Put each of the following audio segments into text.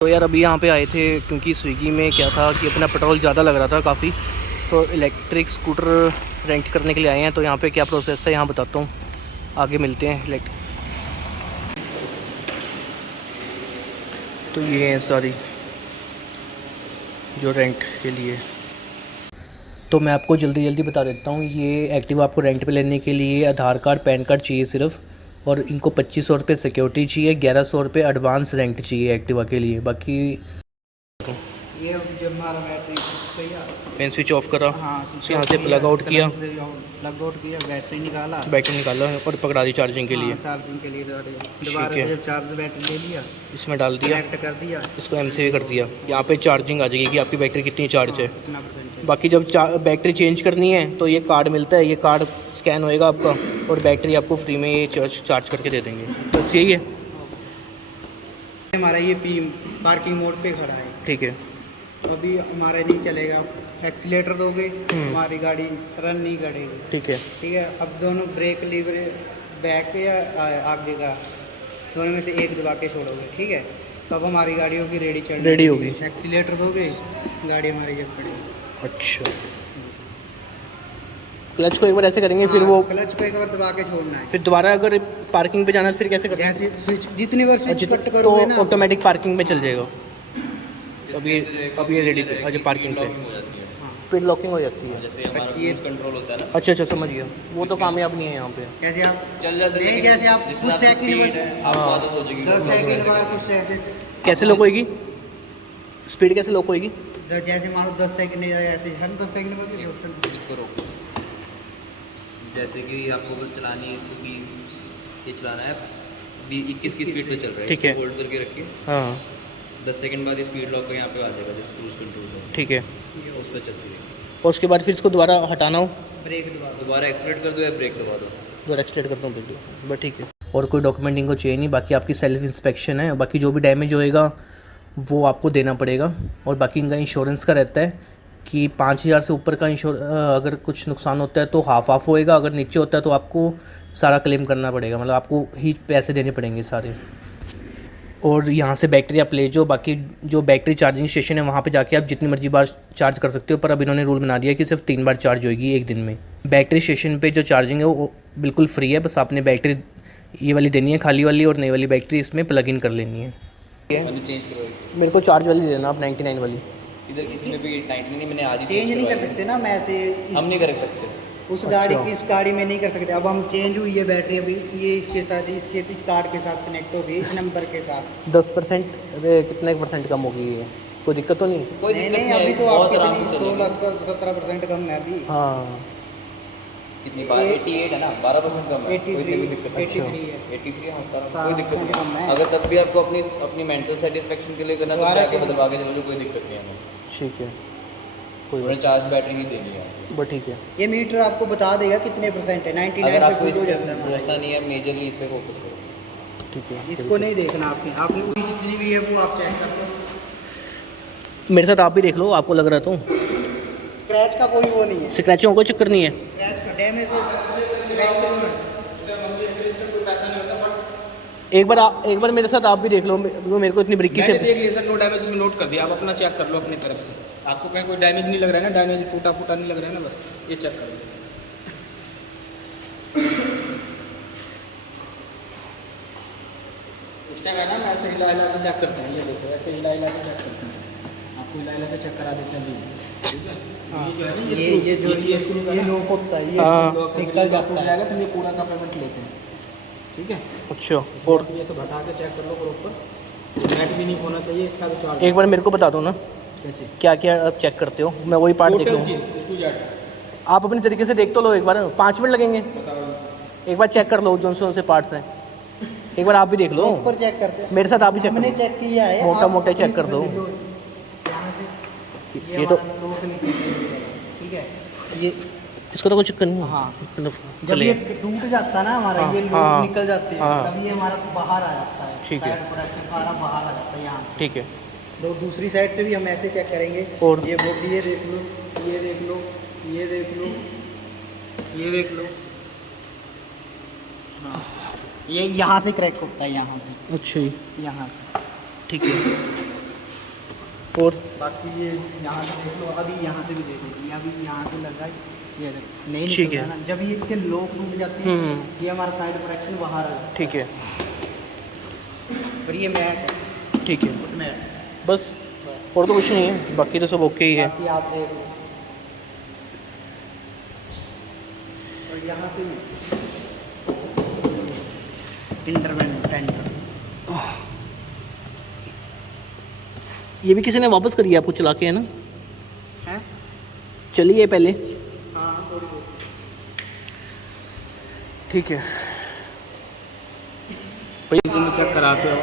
तो यार अभी यहाँ पे आए थे क्योंकि स्विगी में क्या था कि अपना पेट्रोल ज़्यादा लग रहा था काफ़ी, तो इलेक्ट्रिक स्कूटर रेंट करने के लिए आए हैं। तो यहाँ पे क्या प्रोसेस है यहाँ बताता हूँ, आगे मिलते हैं। तो ये है सारी जो रेंट के लिए। तो मैं आपको जल्दी बता देता हूँ, ये एक्टिवा आपको रेंट पे लेने के लिए आधार कार्ड पैन कार्ड चाहिए सिर्फ, और इनको 2500 रुपये सिक्योरिटी चाहिए, 1100 रुपये एडवांस रेंट चाहिए एक्टिवा के लिए। बाकी ये जब हमारा बैटरी मैंने स्विच ऑफ करा, हाँ, यहाँ से प्लग आउट किया, बैटरी निकाला और पकड़ा दी चार्जिंग के लिए। चार्जिंग के लिए दोबारा से जब चार्ज बैटरी ले लिया, इसमें डाल दिया, कनेक्ट कर दिया, इसको एमसीबी कर दिया। यहाँ पे चार्जिंग आ जाएगी कि आपकी बैटरी कितनी चार्ज है। कितना परसेंट है। बाकी जब बैटरी चेंज करनी है तो ये कार्ड मिलता है, ये कार्ड स्कैन होएगा आपका और बैटरी आपको फ्री में ये चार्ज करके दे देंगे। बस यही है। हमारा ये पार्किंग मोड पे खड़ा है, ठीक है। अभी हमारा नहीं चलेगा, एक्सीलेटर दोगे हमारी गाड़ी रन नहीं करेगी। ठीक है। ठीक है, अब दोनों ब्रेक लीवर बैक या आगे का दोनों में से एक दबा के छोड़ोगे, ठीक है, तब हमारी गाड़ी होगी रेडी होगी। एक्सीलेटर दोगे गाड़ी हमारी जब खड़ी। अच्छा, क्लच को एक बार ऐसे करेंगे, फिर वो क्लच को एक बार दबा के छोड़ना है, फिर दोबारा अगर पार्किंग पे जाना है फिर कैसे करते हैं? जैसे स्विच जितनी बार स्विच कट तो करोगे ना ऑटोमेटिक पार्किंग में चल जाएगा। अभी ये रेडी अच्छा पार्किंग पे स्पीड लॉकिंग हो जाती है, जैसे हमारा क्रूज कंट्रोल होता है ना। अच्छा समझ गया। वो तो कामयाब नहीं है यहाँ पे। कैसे आप चल जाते नहीं, जैसे आप कुछ सेकंड बाद आपको आदत हो जाएगी 10 सेकंड बाद कुछ ऐसे कैसे लॉक होएगी स्पीड, कैसे लॉक होएगी? जैसे मानो 10 सेकंड या ऐसे हम 10 सेकंड बाद छोड़ते हैं। इसको रोको, जैसे कि आपको बस चलानी है इसको कि ये चलाना है 21 की स्पीड पे चल रहा है, ठीक है। इसको होल्ड करके रखिए। हाँ 10 सेकंड बाद स्पीड लॉक यहाँ पे आ जाएगा, जैसे क्रूज कंट्रोल है, ठीक है। उस पर चलती रहेगी। और उसके बाद फिर इसको दोबारा हटाना हो, ब्रेक दबा दो, दोबारा एक्सीलेट कर दो या ब्रेक दबा दो। दोबारा एक्सलेट करता हूँ बिल्कुल, बस ठीक है। और कोई डॉक्यूमेंट इनको चाहिए नहीं, बाकी आपकी सेल्फ इंस्पेक्शन है। बाकी जो भी डैमेज होएगा वो आपको देना पड़ेगा। और बाकी इनका इंश्योरेंस का रहता है कि 5000 से ऊपर का अगर कुछ नुकसान होता है तो हाफ होएगा, अगर नीचे होता है तो आपको सारा क्लेम करना पड़ेगा, मतलब आपको ही पैसे देने पड़ेंगे सारे। और यहाँ से बैटरी आप ले जाओ, बाकी जो बैटरी चार्जिंग स्टेशन है वहाँ पे जाके आप जितनी मर्जी बार चार्ज कर सकते हो, पर अब इन्होंने रूल बना दिया कि सिर्फ 3 बार चार्ज होगी एक दिन में। बैटरी स्टेशन पे जो चार्जिंग है वो बिल्कुल फ्री है, बस आपने बैटरी ये वाली देनी है खाली वाली, और नई वाली बैटरी इसमें प्लग इन कर लेनी है। चेंज करो, मेरे को चार्ज वाली देना आप 99 वाली। इधर किसी में भी 90 नहीं, मैंने आज ही चेंज नहीं कर सकते ना, मैं से हम नहीं कर सकते उस गाड़ी की इस गाड़ी में नहीं कर सकते। अब हम चेंज हुई है बैटरी, अभी ये इसके साथ इस कार्ड के साथ कनेक्ट हो गई, इस नंबर के साथ 10% कितने % कम होगी ये? कोई दिक्कत तो नहीं? कोई नहीं दिक्कत नहीं, नहीं, अभी तो बहुत आपकी आराम से चलेगी। 16-17% कम है अभी। हाँ कितनी 88 है ना, 12% कम है, कोई 83 भी दिक्कत नहीं। 83 है। 83 है, हंसता रहा, 17% कोई दिक्कत नहीं कम है। अगर तब भी आपको अपनी मेंटल सेटिस्फेक्शन के लिए करना तो दोबारा जाके चेंज- बदलवा के चलो, कोई दिक्कत नहीं है हमें। ठीक है, कोई उन्होंने चार्ज बैटरी ही देनी है। बस ठीक है। ये मीटर आपको बता देगा कितने % है, 99 अगर पे आपको खुद इस हो पर जाता है। भरोसा नहीं है, मेजरली इस पर फोकस करो। ठीक है, इसको नहीं देखना आपने जितनी भी है वो आप चेक कर लो। मेरे साथ आप भी देख लो, आपको लग रहा तो स्क्रैच का कोई वो नहीं है, स्क्रैचों का कोई चक्कर नहीं है। स्क्रैच का डैमेज क्रैक नहीं है। एक बार मेरे साथ आप भी देख लो, मेरे को इतनी बरीकी से मैंने देख लिया सर, नो डैमेज उसमें नोट कर दिया। आप अपना चेक कर लो अपनी तरफ से, आपको कहीं कोई डैमेज नहीं लग रहा है ना, डैमेज टूटा फूटा नहीं लग रहा है ना, बस ये चेक कर लो। उस टाइम है ना, मैं ऐसे हिला के चेक करते हैं, ये देखो ऐसे हिला के चेक करते हैं, आपको हिला के चेक करा देते हैं। हाँ, ये जो है ना, ये लोक होता है, हाँ। ये निकल जाता है। जाएगा तो ये पूरा का पेमेंट लेते हैं, ठीक है। अच्छा, और ये सब हटा के चेक कर लो प्रॉपर, नेट भी नहीं होना चाहिए, इसका भी चार्ज। एक बार मेरे को बता दो ना कैसे क्या क्या आप चेक करते हो, मैं वही पार्ट देख टोटल लूँ। चीज़ A to Z आप अपने तरीके से देख तो लो, एक बार 5 मिनट लगेंगे, बताओ। एक बार चेक कर लो जो से पार्ट्स हैं, एक बार आप भी देख लो। ऊपर चेक करते हैं, मेरे साथ आप भी चेक हमने करो, चेक किया है, मोटा चेक कर दो। ये तो ठीक है, ये इसका तो कोई चक्कर नहीं है। हाँ। मतलब जब ये टूट जाता है ना हमारा, हाँ, ये लोग हाँ, निकल जाते हैं, हाँ। तभी ये हमारा बाहर आ जाता है। ठीक है। साइड प्रोडक्ट सारा बाहर आ जाता है यहाँ। ठीक है। दूसरी साइड से भी हम ऐसे चेक करेंगे। और ये बॉडी, ये देख लो, ये देख लो, ये देख लो, ये देख लो। हाँ, ये यहाँ से क्रैक होता है, यहाँ से, अच्छा जी, यहाँ से। ठीक है। और बाकी ये यहाँ से देख लो, अभी यहाँ से भी देख लो, ये अभी यहाँ से लग रहा है, ये नहीं ठीक निकल है। रहा ना, जब ये इसके लॉक टूट जाते हैं ये हमारा साइड प्रोटेक्शन बाहर है। ठीक है, और ये मैट ठीक है, मैट बस और तो कुछ नहीं है, बाकी तो सब ओके ही है। बाकी आप देख लो। और यहाँ से भी इंटरवेंट ये भी किसी ने वापस करी है आपको चला के, है ना? है। चलिए पहले, हाँ थोड़ी बहुत। ठीक है। तुम चेक कराते हो,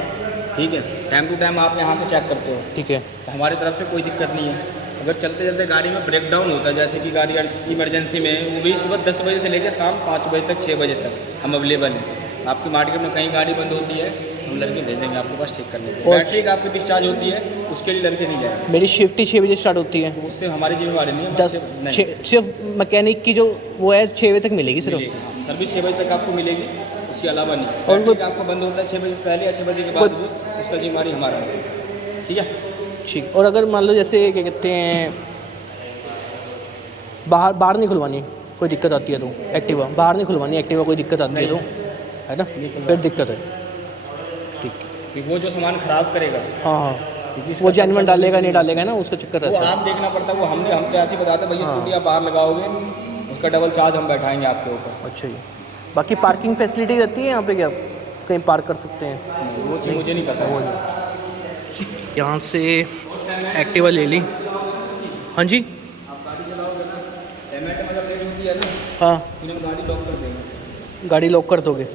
ठीक है, टाइम टू टाइम आप यहाँ पे चेक करते हो, ठीक है, तो हमारी तरफ से कोई दिक्कत नहीं है। अगर चलते चलते गाड़ी में ब्रेक डाउन होता है, जैसे कि गाड़ी इमरजेंसी में है, वो भी सुबह 10 बजे से लेकर शाम 5 बजे तक, 6 बजे तक हम अवेलेबल हैं। आपकी मार्केट में कहीं गाड़ी बंद होती है, हम लड़के भेजेंगे आपके पास ठीक करने के लिए। और बैटरी का आपकी डिस्चार्ज होती है, उसके लिए लड़के नहीं जाएंगे, मेरी शिफ्ट ही 6 बजे स्टार्ट होती है। तो उससे हमारी जिम्मेवारी नहीं है। 10 नहीं सिर्फ मैकेनिक की जो वो है 6 बजे तक मिलेगी सिर्फ। मिलेगी, सर्विस 6 बजे तक आपको मिलेगी, उसके अलावा नहीं। और और कोई- आपको बंद होता है 6 बजे से पहले या 6 बजे के बाद भी, उसका जिम्मेवारी हमारा है, ठीक है। ठीक। और अगर मान लो जैसे क्या कहते हैं, बाहर नहीं खुलवानी, कोई दिक्कत आती है तो एक्टिवा बाहर नहीं खुलवानी, एक्टिवा कोई दिक्कत आती है तो, है ना? फिर दिक्कत है, ठीक है। कि वो जो सामान खराब करेगा, हाँ हाँ, क्योंकि इसका वो जेन्युइन सबसे डालेगा बड़ी नहीं डालेगा ना, उसका चक्कर वो रहता है। आप देखना पड़ता है। वो हम तो ऐसे ही बताते हैं, भैया हाँ। स्कूटी आप बाहर लगाओगे, उसका डबल चार्ज हम बैठाएंगे आपके ऊपर। अच्छा जी। बाकी पार्किंग फैसिलिटी रहती है यहाँ पे क्या, कहीं पार्क कर सकते हैं? वो चीज़ मुझे नहीं पता वो है। नहीं। यहाँ से एक्टिवा ले ली। हाँ जी, आप गाड़ी चलाओगे ना, पेमेंट मतलब लेट होती है ना, हाँ। फिर हम गाड़ी लॉक कर देंगे। गाड़ी लॉक कर दोगे?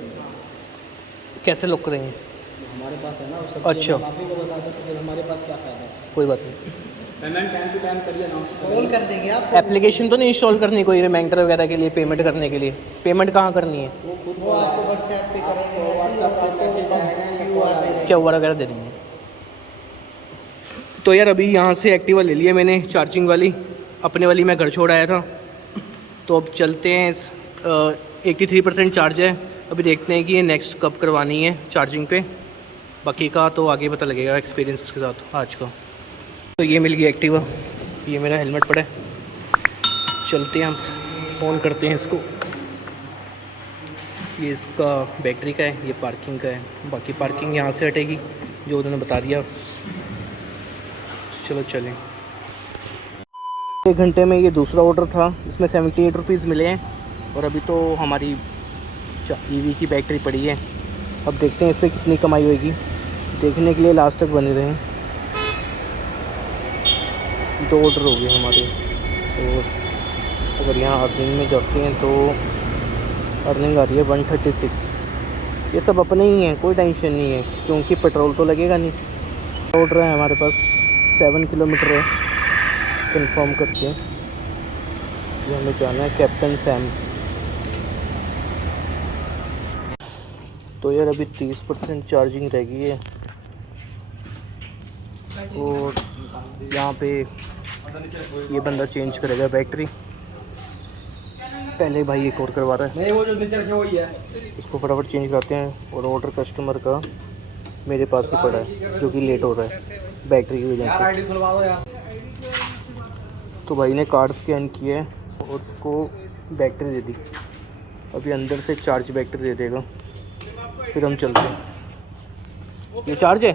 कैसे लॉक करेंगे? हमारे पास है ना, वो सब अच्छा। चीज़ें हम आप ही को बता दें, तो फिर हमारे पास क्या फ़ायदा है। कोई बात नहीं। पेमेंट टाइम टू टाइम करिए ना, उससे कॉल कर देंगे आप, एप्लीकेशन तो नहीं इंस्टॉल करनी कोई रिमाइंडर वगैरह के लिए, पेमेंट करने के लिए? पेमेंट कहाँ करनी है? वो आपको व्हाट्सएप पे करेंगे, व्हाट्सएप पे क्या ओवर वगैरह दे देंगे? तो यार अभी यहाँ से एक्टिवा ले लिया मैंने चार्जिंग वाली, अपने वाली मैं घर छोड़ आया था, तो अब चलते हैं। 83% चार्ज है, अभी देखते हैं कि ये नेक्स्ट कब करवानी है चार्जिंग पे, बाकी का तो आगे पता लगेगा एक्सपीरियंस के साथ आज का। तो ये मिल गया एक्टिवा, ये मेरा हेलमेट पड़ा है, चलते हैं हम, ऑन करते हैं इसको। ये इसका बैटरी का है, ये पार्किंग का है, बाकी पार्किंग यहाँ से हटेगी जो उन्होंने बता दिया। चलो चलें। 1 घंटे में ये दूसरा ऑर्डर था, इसमें 78 रुपीज़ मिले हैं, और अभी तो हमारी ईवी की बैटरी पड़ी है। अब देखते हैं इस पर कितनी कमाई होगी, देखने के लिए लास्ट तक बने रहें। 2 ऑर्डर हो गए हमारे, और अगर यहाँ अर्निंग में जाते हैं तो अर्निंग आ रही है 136। ये सब अपने ही हैं, कोई टेंशन नहीं है, क्योंकि पेट्रोल तो लगेगा नहीं। ऑर्डर है हमारे पास 7 किलोमीटर है, कंफर्म करके ये हमें जाना है कैप्टन सैम। तो यार अभी 30% चार्जिंग रह गई है, और यहाँ पे ये बंदा चेंज करेगा बैटरी। पहले भाई एक और करवा रहा है, नहीं वो जो नीचे रखे वही है। इसको फटाफट चेंज कराते हैं। और ऑर्डर कस्टमर का मेरे पास ही पड़ा है, जो कि लेट हो रहा है बैटरी की वजह यार से। आईडी खुलवा दो यार। तो भाई ने कार्ड स्कैन किया है और उसको बैटरी दे दी, अभी अंदर से चार्ज बैटरी दे देगा, फिर हम चलते हैं। ये चार्ज है,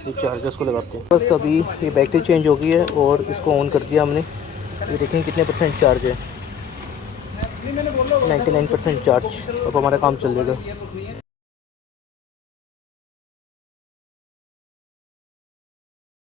ये चार्जर्स को लगाते हैं। बस अभी ये बैटरी चेंज हो गई है और इसको ऑन कर दिया हमने। ये देखें कितने % चार्ज है, 99% चार्ज। अब हमारा काम चल जाएगा।